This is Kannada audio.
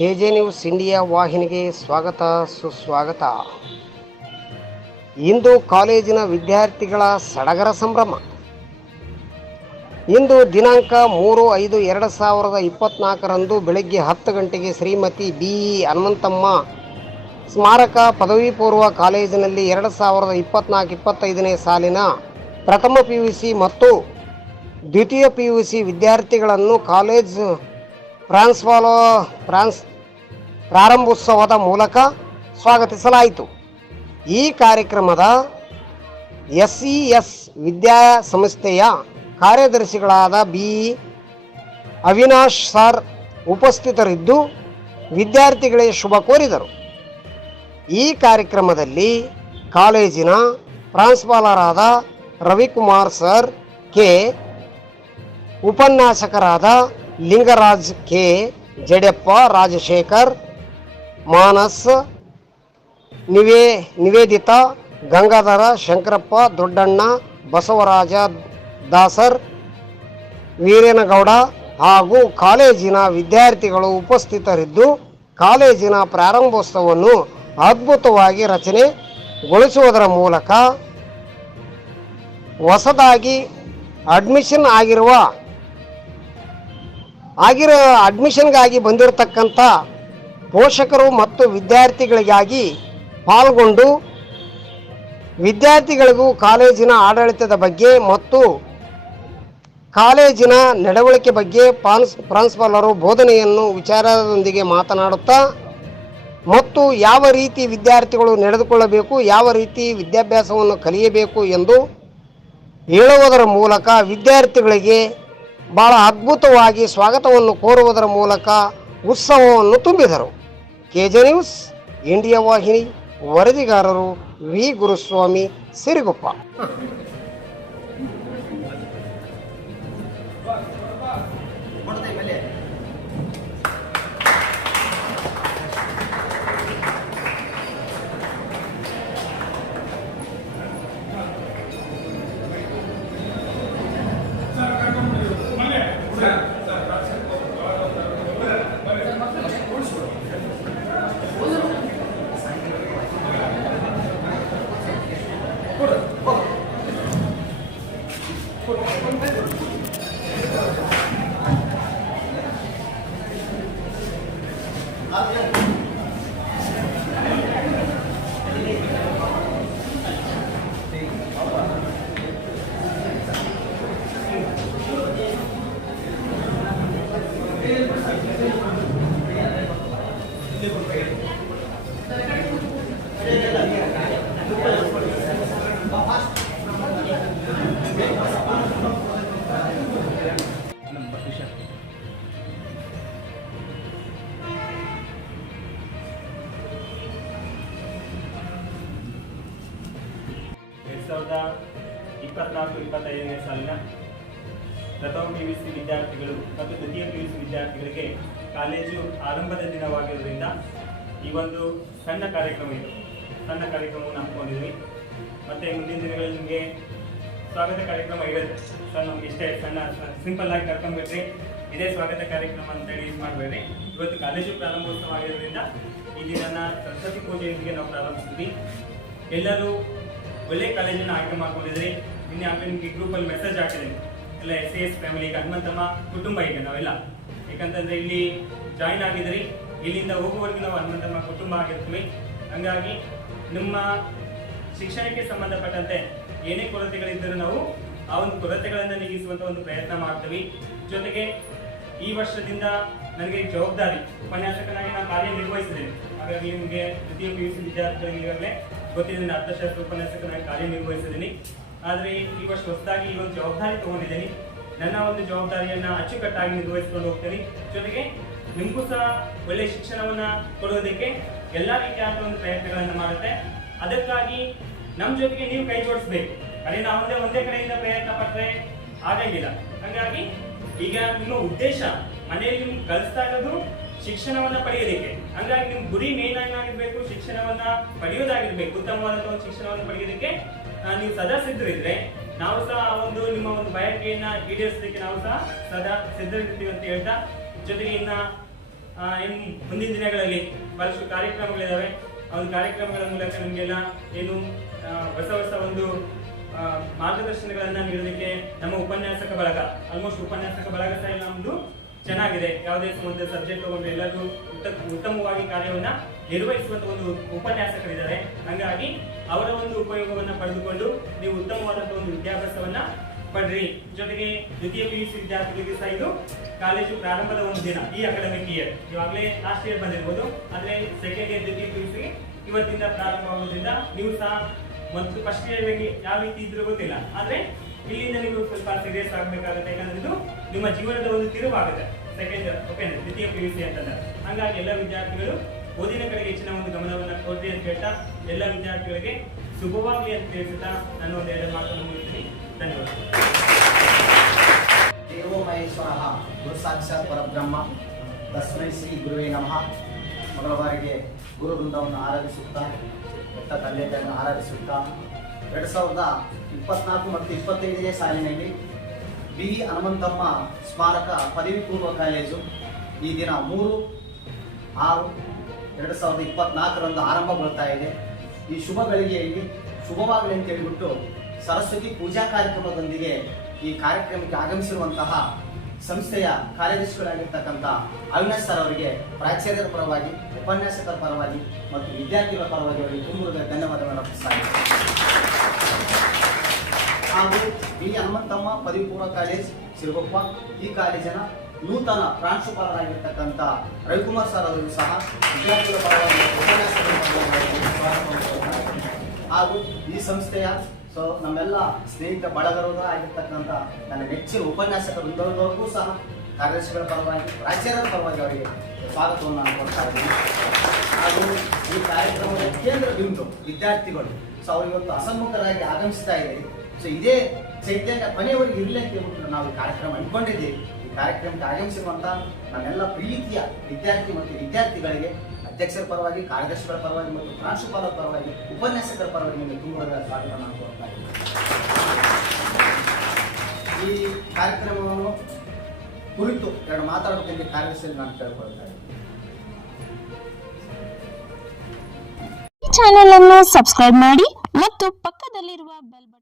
ಕೆ ಜೆ ನ್ಯೂಸ್ ಇಂಡಿಯಾ ವಾಹಿನಿಗೆ ಸ್ವಾಗತ, ಸುಸ್ವಾಗತ. ಇಂದು ಕಾಲೇಜಿನ ವಿದ್ಯಾರ್ಥಿಗಳ ಸಡಗರ ಸಂಭ್ರಮ. ಇಂದು ದಿನಾಂಕ ಮೂರು ಐದು ಎರಡು ಸಾವಿರದ ಇಪ್ಪತ್ನಾಲ್ಕರಂದು ಬೆಳಗ್ಗೆ ಹತ್ತು ಗಂಟೆಗೆ ಶ್ರೀಮತಿ ಬಿ ಇ ಹನುಮಂತಮ್ಮ ಸ್ಮಾರಕ ಪದವಿ ಪೂರ್ವ ಕಾಲೇಜಿನಲ್ಲಿ ಎರಡು ಸಾವಿರದ ಇಪ್ಪತ್ತ್ನಾಲ್ಕು ಇಪ್ಪತ್ತೈದನೇ ಸಾಲಿನ ಪ್ರಥಮ ಪಿ ಯು ಸಿ ಮತ್ತು ದ್ವಿತೀಯ ಪಿ ಯು ಸಿ ವಿದ್ಯಾರ್ಥಿಗಳನ್ನು ಕಾಲೇಜ್ ಪ್ರಾನ್ಸ್ವಾಲೋ ಪ್ರಾನ್ಸ್ ಪ್ರಾರಂಭೋತ್ಸವದ ಮೂಲಕ ಸ್ವಾಗತಿಸಲಾಯಿತು. ಈ ಕಾರ್ಯಕ್ರಮದ ಎಸ್ ಸಿ ಎಸ್ ವಿದ್ಯಾಸಂಸ್ಥೆಯ ಕಾರ್ಯದರ್ಶಿಗಳಾದ ಬಿ ಅವಿನಾಶ್ ಸರ್ ಉಪಸ್ಥಿತರಿದ್ದು ವಿದ್ಯಾರ್ಥಿಗಳಿಗೆ ಶುಭ ಕೋರಿದರು. ಈ ಕಾರ್ಯಕ್ರಮದಲ್ಲಿ ಕಾಲೇಜಿನ ಪ್ರಾಂಶುಪಾಲರಾದ ರವಿಕುಮಾರ್ ಸರ್ ಕೆ, ಉಪನ್ಯಾಸಕರಾದ ಲಿಂಗರಾಜ್ ಕೆ, ಜಡೆಪ್ಪ ರಾಜಶೇಖರ್ ಮಾನಸ್ ನಿವೇ ನಿವೇದಿತ ಗಂಗಾಧರ ಶಂಕರಪ್ಪ ದೊಡ್ಡಣ್ಣ ಬಸವರಾಜ ದಾಸರ್ ವೀರೇನಗೌಡ ಹಾಗೂ ಕಾಲೇಜಿನ ವಿದ್ಯಾರ್ಥಿಗಳು ಉಪಸ್ಥಿತರಿದ್ದು ಕಾಲೇಜಿನ ಪ್ರಾರಂಭೋತ್ಸವವನ್ನು ಅದ್ಭುತವಾಗಿ ರಚನೆಗೊಳಿಸುವುದರ ಮೂಲಕ ಹೊಸದಾಗಿ ಅಡ್ಮಿಷನ್ ಆಗಿರುವ ಆಗಿರೋ ಅಡ್ಮಿಷನ್ಗಾಗಿ ಬಂದಿರತಕ್ಕಂಥ ಪೋಷಕರು ಮತ್ತು ವಿದ್ಯಾರ್ಥಿಗಳಿಗಾಗಿ ಪಾಲ್ಗೊಂಡು ವಿದ್ಯಾರ್ಥಿಗಳಿಗೂ ಕಾಲೇಜಿನ ಆಡಳಿತದ ಬಗ್ಗೆ ಮತ್ತು ಕಾಲೇಜಿನ ನಡವಳಿಕೆ ಬಗ್ಗೆ ಪಾನ್ಸ್ ಪ್ರಾಂಶುಪಾಲರು ಬೋಧನೆಯನ್ನು ವಿಚಾರದೊಂದಿಗೆ ಮಾತನಾಡುತ್ತಾ, ಮತ್ತು ಯಾವ ರೀತಿ ವಿದ್ಯಾರ್ಥಿಗಳು ನಡೆದುಕೊಳ್ಳಬೇಕು, ಯಾವ ರೀತಿ ವಿದ್ಯಾಭ್ಯಾಸವನ್ನು ಕಲಿಯಬೇಕು ಎಂದು ಹೇಳುವುದರ ಮೂಲಕ ವಿದ್ಯಾರ್ಥಿಗಳಿಗೆ ಬಹಳ ಅದ್ಭುತವಾಗಿ ಸ್ವಾಗತವನ್ನು ಕೋರುವುದರ ಮೂಲಕ ಉತ್ಸವವನ್ನು ತುಂಬಿದರು. ಕೆ ಜೆ ನ್ಯೂಸ್ ಇಂಡಿಯಾ ವಾಹಿನಿ ವರದಿಗಾರರು ವಿ. ಗುರುಸ್ವಾಮಿ ಸಿರಿಗುಪ್ಪ. ಸಾವಿರದ ಇಪ್ಪತ್ನಾಲ್ಕು, ಇಪ್ಪತ್ತೈದನೇ ಸಾಲಿನ ಪ್ರಥಮ ಪಿ ಯು ಸಿ ವಿದ್ಯಾರ್ಥಿಗಳು ಮತ್ತು ದ್ವಿತೀಯ ಪಿ ಯು ಸಿ ವಿದ್ಯಾರ್ಥಿಗಳಿಗೆ ಕಾಲೇಜು ಆರಂಭದ ದಿನವಾಗಿರೋದ್ರಿಂದ ಈ ಒಂದು ಸಣ್ಣ ಕಾರ್ಯಕ್ರಮ ಇದು. ಸಣ್ಣ ಕಾರ್ಯಕ್ರಮವನ್ನು ಹಮ್ಮಿಕೊಂಡಿದ್ವಿ ಮತ್ತು ಮುಂದಿನ ದಿನಗಳಲ್ಲಿ ನಿಮಗೆ ಸ್ವಾಗತ ಕಾರ್ಯಕ್ರಮ ಇರುತ್ತೆ ಸರ್, ನಮ್ಗೆ ಇಷ್ಟೇ ಸಣ್ಣ ಸಿಂಪಲ್ ಆಗಿ ಕರ್ಕೊಂಡ್ಬಿಟ್ರಿ. ಇದೇ ಸ್ವಾಗತ ಕಾರ್ಯಕ್ರಮ ಅಂತೇಳಿ ಇದು ಮಾಡಬೇಡ್ರಿ. ಇವತ್ತು ಕಾಲೇಜು ಪ್ರಾರಂಭೋತ್ಸವ ಆಗಿರೋದ್ರಿಂದ ಈ ದಿನನ ಸರಸ್ವತಿ ಪೂಜೆಯೊಂದಿಗೆ ನಾವು ಪ್ರಾರಂಭಿಸಿದ್ವಿ ಎಲ್ಲರೂ ಒಳ್ಳೆ ಕಾಲೇಜನ್ನು ಆಯ್ಕೆ ಮಾಡ್ಕೊಂಡಿದ್ರಿ. ನಿನ್ನೆ ಆಮೇಲೆ ನಿಮಗೆ ಗ್ರೂಪಲ್ಲಿ ಮೆಸೇಜ್ ಹಾಕಿದ್ದೀನಿ. ಎಲ್ಲ ಎಸ್ ಎಸ್ ಫ್ಯಾಮಿಲಿ ಹನುಮಂತಮ್ಮ ಕುಟುಂಬ ಇದೆ ನಾವೆಲ್ಲ. ಯಾಕಂತಂದ್ರೆ ಇಲ್ಲಿ ಜಾಯಿನ್ ಆಗಿದ್ರಿ. ಇಲ್ಲಿಂದ ಹೋಗುವವರೆಗೂ ನಾವು ಹನುಮಂತಮ್ಮ ಕುಟುಂಬ ಆಗಿರ್ತೀವಿ. ಹಂಗಾಗಿ ನಿಮ್ಮ ಶಿಕ್ಷಣಕ್ಕೆ ಸಂಬಂಧಪಟ್ಟಂತೆ ಏನೇ ಕೊರತೆಗಳಿದ್ದರೂ ನಾವು ಆ ಒಂದು ಕೊರತೆಗಳನ್ನು ನೀಗಿಸುವಂತ ಒಂದು ಪ್ರಯತ್ನ ಮಾಡ್ತೀವಿ. ಜೊತೆಗೆ ಈ ವರ್ಷದಿಂದ ನನಗೆ ಜವಾಬ್ದಾರಿ ಉಪನ್ಯಾಸಕನಾಗಿ ನಾನು ಕಾರ್ಯನಿರ್ವಹಿಸಿದ್ದೇನೆ. ಹಾಗಾಗಿ ನಿಮಗೆ ದ್ವಿತೀಯ ಪಿ ಯು ಸಿ ವಿದ್ಯಾರ್ಥಿಗಳಿಗೆ ಈಗಾಗಲೇ ಗೊತ್ತಿದೆ, ನಾನು ಅರ್ಥಶಾಸ್ತ್ರ ಉಪನ್ಯಾಸಕನಾಗಿ ಕಾರ್ಯನಿರ್ವಹಿಸಿದ್ದೀನಿ. ಆದರೆ ಈ ವರ್ಷ ಹೊಸದಾಗಿ ಈ ಒಂದು ಜವಾಬ್ದಾರಿ ತಗೊಂಡಿದ್ದೀನಿ. ನನ್ನ ಒಂದು ಜವಾಬ್ದಾರಿಯನ್ನು ಅಚ್ಚುಕಟ್ಟಾಗಿ ನಿರ್ವಹಿಸಿಕೊಂಡು ಹೋಗ್ತೀನಿ. ಜೊತೆಗೆ ನಿಮಗೂ ಸಹ ಒಳ್ಳೆ ಶಿಕ್ಷಣವನ್ನು ಕೊಡೋದಕ್ಕೆ ಎಲ್ಲ ರೀತಿಯಾದ ಒಂದು ಪ್ರಯತ್ನಗಳನ್ನು ಮಾಡುತ್ತೆ. ಅದಕ್ಕಾಗಿ ನಮ್ಮ ಜೊತೆಗೆ ನೀವು ಕೈ ಜೋಡಿಸ್ಬೇಕು. ಅದೇ ನಾವು ಒಂದೇ ಕಡೆಯಿಂದ ಪ್ರಯತ್ನ ಪಟ್ಟರೆ ಆಗಂಗಿಲ್ಲ. ಹಾಗಾಗಿ ಈಗ ನಿಮ್ಮ ಉದ್ದೇಶ ಮನೆಯಲ್ಲಿ ನಿಮ್ಗೆ ಕಲಿಸ್ತಾ ಇರೋದು ಶಿಕ್ಷಣವನ್ನ ಪಡೆಯೋದಕ್ಕೆ. ಹಂಗಾಗಿ ನಿಮ್ ಗುರಿ ಮೇನ್ ಆಗಿರ್ಬೇಕು, ಶಿಕ್ಷಣವನ್ನ ಪಡೆಯೋದಾಗಿರ್ಬೇಕು ಉತ್ತಮವಾದಂತಹ ಒಂದು ಶಿಕ್ಷಣವನ್ನು ಪಡೆಯೋದಕ್ಕೆ ನೀವು ಸದಾ ಸಿದ್ಧರಿದ್ರೆ ನಾವು ಸಹ ಆ ಒಂದು ನಿಮ್ಮ ಒಂದು ಬಯಕೆಯನ್ನ ಈಡೇರಿಸಲಿಕ್ಕೆ ನಾವು ಸಹ ಸದಾ ಸಿದ್ಧರಿರ್ತೀವಿ ಅಂತ ಹೇಳ್ತಾ ಜೊತೆಗೆ ಇನ್ನ ಏನು ಮುಂದಿನ ದಿನಗಳಲ್ಲಿ ಬಹಳಷ್ಟು ಕಾರ್ಯಕ್ರಮಗಳಿದ್ದಾವೆ ಆ ಒಂದು ಕಾರ್ಯಕ್ರಮಗಳ ಮೂಲಕ ನಮಗೆಲ್ಲ ಏನು ಹೊಸ ಹೊಸ ಒಂದು ಮಾರ್ಗದರ್ಶನಗಳನ್ನು ನೀಡೋದಕ್ಕೆ ನಮ್ಮ ಉಪನ್ಯಾಸಕ ಬಳಗ ಆಲ್ಮೋಸ್ಟ್ ಉಪನ್ಯಾಸಕ ಬಳಗ ಸಹ ನಮ್ದು ಚೆನ್ನಾಗಿದೆ. ಯಾವುದೇ ಒಂದು ಸಬ್ಜೆಕ್ಟ್ ತಗೊಂಡು ಎಲ್ಲರೂ ಉತ್ತ- ಉತ್ತಮವಾಗಿ ಕಾರ್ಯವನ್ನ ನಿರ್ವಹಿಸುವಂತ ಒಂದು ಉಪನ್ಯಾಸಕರಿದ್ದಾರೆ. ಹಾಗಾಗಿ ಅವರ ಒಂದು ಉಪಯೋಗವನ್ನ ಪಡೆದುಕೊಂಡು ನೀವು ಉತ್ತಮವಾದಂತಹ ಒಂದು ವಿದ್ಯಾಭ್ಯಾಸವನ್ನ ಪಡ್ರಿ. ಜೊತೆಗೆ ದ್ವಿತೀಯ ಪಿ ಯು ಸಿ ವಿದ್ಯಾರ್ಥಿಗಳಿಗೆ ಸಹ ಇದು ಕಾಲೇಜು ಪ್ರಾರಂಭದ ಒಂದು ದಿನ ಈ ಅಕಾಡೆಮಿಕ್ ಇಯರ್ ಇವಾಗಲೇ ಲಾಸ್ಟ್ ಇಯರ್ ಬಂದಿರ್ಬೋದು. ಆದ್ರೆ ಸೆಕೆಂಡ್ ಇಯರ್ ದ್ವಿತೀಯ ಪಿ ಯು ಸಿ ಇವತ್ತಿಂದ ಪ್ರಾರಂಭವಾಗೋದ್ರಿಂದ ನೀವು ಸಹ ಮತ್ತು ಫಸ್ಟ್ ಇಯರ್ ಯಾವ ರೀತಿ ಇದ್ರೂ ಗೊತ್ತಿಲ್ಲ. ಆದ್ರೆ ಇಲ್ಲಿಂದ ನೀವು ಸ್ವಲ್ಪ ಸೀರಿಯಸ್ ಆಗಬೇಕಾಗುತ್ತೆ. ಯಾಕಂದ್ರೆ ಇದು ನಿಮ್ಮ ಜೀವನದ ಒಂದು ತಿರುವಾಗುತ್ತೆ ಸೆಕೆಂಡ್ ಓಕೆ ದ್ವಿತೀಯ ಪಿ ಯು ಸಿ ಅಂತಂದ್ರೆ. ಹಂಗಾಗಿ ಎಲ್ಲ ವಿದ್ಯಾರ್ಥಿಗಳು ಓದಿನ ಕಡೆಗೆ ಹೆಚ್ಚಿನ ಒಂದು ಗಮನವನ್ನು ಕೊಡ್ರಿ ಅಂತ ಹೇಳ್ತಾ ಎಲ್ಲ ವಿದ್ಯಾರ್ಥಿಗಳಿಗೆ ಶುಭವಾಗಲಿ ಅಂತ ತಿಳಿಸುತ್ತಾ ನಾನು ಒಂದು ಎರಡು ಮಾತನ್ನು ದೇವೋ ಗುರು ಸಾಕ್ಷಾತ್ ಪರಬ್ರಹ್ಮ, ತಸ್ಮೈ ಶ್ರೀ ಗುರುವೇ ನಮಃ. ಮೊದಲ ಬಾರಿಗೆ ಗುರು ಆರಾಧಿಸುತ್ತಾ ತಂದೆ ತಾಯಿಯನ್ನು ಆರಾಧಿಸುತ್ತಾ, ಎರಡು ಸಾವಿರದ ಇಪ್ಪತ್ನಾಲ್ಕು ಮತ್ತು ಇಪ್ಪತ್ತೈದನೇ ಸಾಲಿನಲ್ಲಿ ಬಿ. ಹನುಮಂತಮ್ಮ ಸ್ಮಾರಕ ಪದವಿ ಪೂರ್ವ ಕಾಲೇಜು ಈ ದಿನ ಮೂರು, ಆರು, ಎರಡು ಸಾವಿರದ ಇಪ್ಪತ್ನಾಲ್ಕರಂದು ಆರಂಭಗೊಳ್ತಾ ಇದೆ. ಈ ಶುಭ ಗಳಿಗೆಯಲ್ಲಿ ಶುಭವಾಗಲಿ ಅಂತ ಹೇಳಿಬಿಟ್ಟು ಸರಸ್ವತಿ ಪೂಜಾ ಕಾರ್ಯಕ್ರಮದೊಂದಿಗೆ ಈ ಕಾರ್ಯಕ್ರಮಕ್ಕೆ ಆಗಮಿಸಿರುವಂತಹ ಸಂಸ್ಥೆಯ ಕಾರ್ಯದರ್ಶಿಗಳಾಗಿರ್ತಕ್ಕಂಥ ಅವಿನಾಶ್ ಸರ್ ಅವರಿಗೆ ಪ್ರಾಚಾರ್ಯರ ಪರವಾಗಿ, ಉಪನ್ಯಾಸಕರ ಪರವಾಗಿ ಮತ್ತು ವಿದ್ಯಾರ್ಥಿಗಳ ಪರವಾಗಿ ಅವರಿಗೆ ತುಂಬ ಧನ್ಯವಾದಗಳನ್ನು ಅರ್ಪಿಸ್ತಾ ಹಾಗೂ ಬಿ. ಹನುಮಂತಮ್ಮ ಪದವಿ ಪೂರ್ವ ಕಾಲೇಜ್ ಸಿರುಗೊಪ್ಪ ಈ ಕಾಲೇಜಿನ ನೂತನ ಪ್ರಾಂಶುಪಾಲರಾಗಿರ್ತಕ್ಕಂಥ ರವಿಕುಮಾರ್ ಸರ್ ಅವರಿಗೂ ಸಹ ವಿದ್ಯಾರ್ಥಿಗಳ ಪರವಾಗಿ ಹಾಗೂ ಈ ಸಂಸ್ಥೆಯ ಸೊ ನಮ್ಮೆಲ್ಲ ಸ್ನೇಹಿತ ಬಳಗರು ಆಗಿರ್ತಕ್ಕಂಥ ನನ್ನ ನೆಚ್ಚಿನ ಉಪನ್ಯಾಸಕ ವೃಂದವರೆಗೂ ಸಹ ಕಾರ್ಯದರ್ಶಿಗಳ ಪರವಾಗಿ, ಪ್ರಾಚಾರ್ಯರ ಪರವಾಗಿ ಅವರಿಗೆ ಸ್ವಾಗತವನ್ನು ನಾನು ಕೊಡ್ತಾ ಇದ್ದೀನಿ. ಹಾಗೂ ಈ ಕಾರ್ಯಕ್ರಮದ ಕೇಂದ್ರ ಬಿಂದು ವಿದ್ಯಾರ್ಥಿಗಳು. ಸೊ ಅವರಿಗೊಂದು ಅಸಮ್ಮುಖರಾಗಿ ಆಗಮಿಸ್ತಾ ಇದೆ ಸೊ ಇದೇ ಚೈತನ್ಯ ಅಂತ ಹೇಳ್ಬಿಟ್ಟು ನಾವು ಈ ಕಾರ್ಯಕ್ರಮ ಇಟ್ಕೊಂಡಿದ್ದೀವಿ ಈ ಕಾರ್ಯಕ್ರಮಕ್ಕೆ ಆಗಮಿಸಿರುವಂಥ ನನ್ನೆಲ್ಲ ಪ್ರೀತಿಯ ವಿದ್ಯಾರ್ಥಿ ಮತ್ತು ವಿದ್ಯಾರ್ಥಿಗಳಿಗೆ ಅಧ್ಯಕ್ಷರ ಪರವಾಗಿ, ಕಾರ್ಯದರ್ಶಿಗಳ ಪರವಾಗಿ ಮತ್ತು ಪ್ರಾಂಶುಪಾಲರ ಪರವಾಗಿ, ಉಪನ್ಯಾಸಕರ ಪರವಾಗಿ ನಿಮಗೆ ತುಂಬ ಸ್ವಾಗತ ಇದ್ದೀನಿ. ಈ ಕಾರ್ಯಕ್ರಮವನ್ನು ಕುರಿತು ಎರಡು ಮಾತಾಡಬೇಕೆಂದು ಕಾರ್ಯದರ್ಶಿಯಲ್ಲಿ ನಾನು ಕೇಳ್ಕೊಳ್ತಾ ಚಾನೆಲ್ ಅನ್ನು ಸಬ್ಸ್ಕ್ರೈಬ್ ಮಾಡಿ ಮತ್ತು ಪಕ್ಕದಲ್ಲಿರುವ ಬೆಲ್